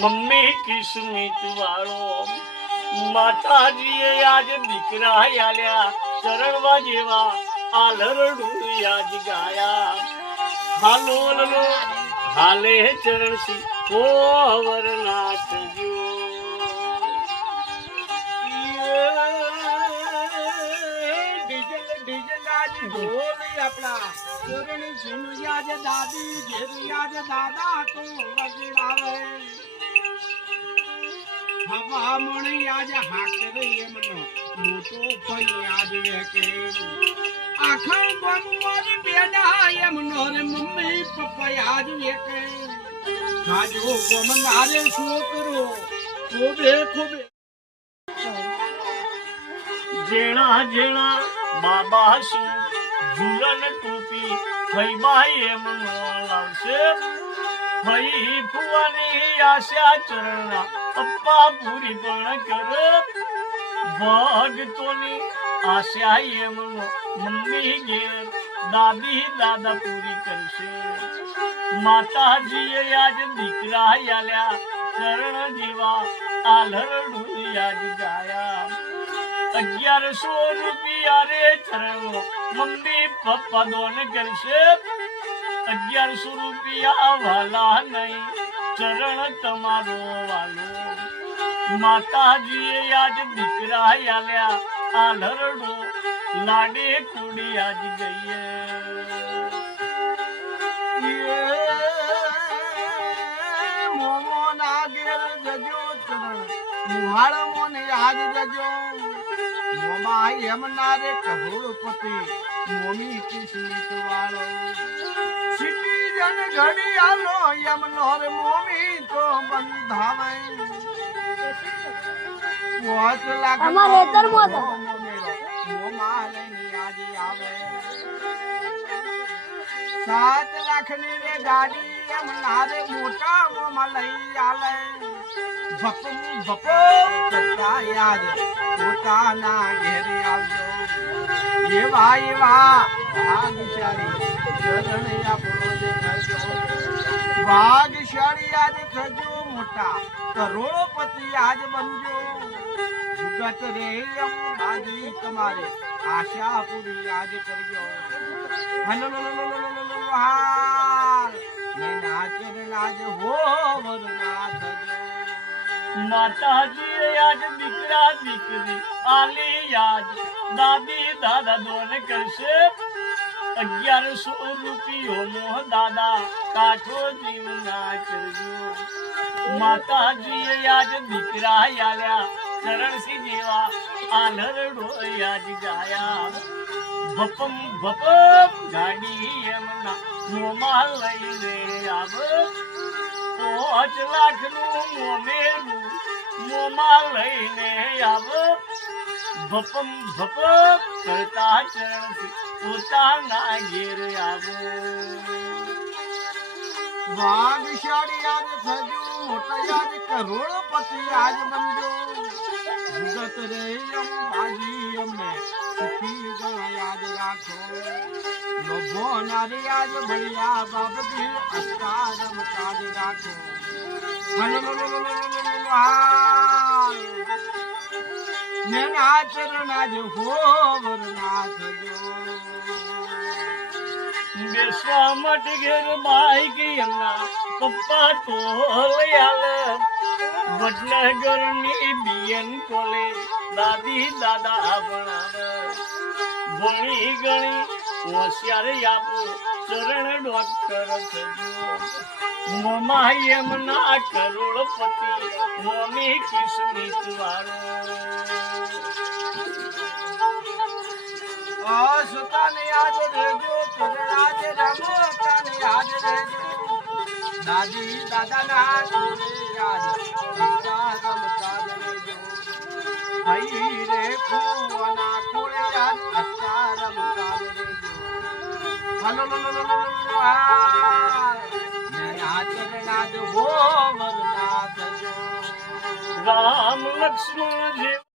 mummy કિસ્મત વાળો માતાજીએ આજ દીકરા આલ્યા ચરણવા જેવા આલરડું યાદ ગાયા હાલો લલો હાલે ચરણસી પોવરનાથ જો આપણા ચરણી સુનિયા જે દાદી ઘેરિયા જે દાદા તો વગડાવે હવા મણી આજ હાકરે એમનો મોટો ભાઈ આજ કે આખા ગમર બેડા એમનો રે મમ્મી પપ્પા આજ કે ખાજો ગમનારે છોકરો ખોબે ખોબે જેણા જેણા બાબા શું ઝુલન ટોપી ફઈબાઈ એમનો લાવશે ફઈ ફુવાની આશા ચરણના પપ્પા પૂરી પણ કરે ભગતોની આશા એમનો મમ્મી ઘેર દાદી દાદા પૂરી કરશે માતાજીએ આજ દીકરા આલ્યા ચરણ જેવા આલરડું યાદ ગાયા 1100 રૂપિયા રે ચરણો મમ્મી પપ્પા દોન કરશે 1100 રૂપિયા વાલા નહીં ચરણ તમારો વાલો માતાજીએ આજ દીકરા આલ્યા આલરડો લાડે કુડી આજ ગઈએ મોમો ના ઘેર જજો ચરણ મુહાળ મોને આજ જજો મોમા એમના રે કરોડપતિ મોમી કિસ્મત વાળો સિટીજન ઘડી આલો એમનો રે મોમી તો બંધાવે 5 લાખ અમારે તરમો તો મોમા લઈને આજે આવે 7 લાખની રે ગાડી એમના રે મોટા મોમા લઈ આલે ભપો કરતા યાદ પોતાના ઘેરે આવજો એવા ભાગશાળી ચરણ આપણો દેખાજો ભાગશાળી આજ થજો મોટા કરોડપતિ આજ બનજો જુગત રે અંબાજી તમારે આશા પૂરી આજ કરજો હલો હાલ ને નાચન આજ હોવર ના થજો માતાજીએ આજ દીકરા દીકરી આલી યાદ દાદી દાદા દોન કરશે 1100 રૂપિયો મોહ દાદા કાઠો જીવ ના કરજો માતાજીએ આજ દીકરા આલ્યા ચરણસી જેવા આલરડો યાદ ગાયા ભપમ ભપમ ગાડી એમના મોમાં લઈને આવ 5 લાખનું મોમેરું મોમાં લઈને આવ ભપમ ભપમ કરતા ચરણથી પોતાના ઘેર આવો ભાગશાળી આજ થજો મોટા યાદ કરોડપતિ આજ બનજો જગત રે અંબાજી અમને સુખી ગણા યાદ રાખો લોભો નારી આજ બળિયા બાબતી અસ્તારમ કાજ રાખો નેના ચરણ આજ હોવર ના થજો બેસવા માટે ઘેર બાઈ ગઈ એમના પપ્પા તો લયાલ વડનગરની બીએન કોલેજ દાદી દાદા ભણાવે ભણી ગણી હોશિયાર આપો ચરણ ડોક્ટર થજો મમા એમના કરોડપતિ મમ્મી કિસ્મત વાળો સુતાને આજ રેજો ચરણ આજ રમો તાને આજ રેજો દાદી દાદા ના જોડે આજ સત્તા રમતા રેજો હઈ રે કુવાના કોળે આજ સત્તા રમતા રેજો હલો આ ચરણ આજ હોવર ના થજો રામ લક્ષ્મણ જે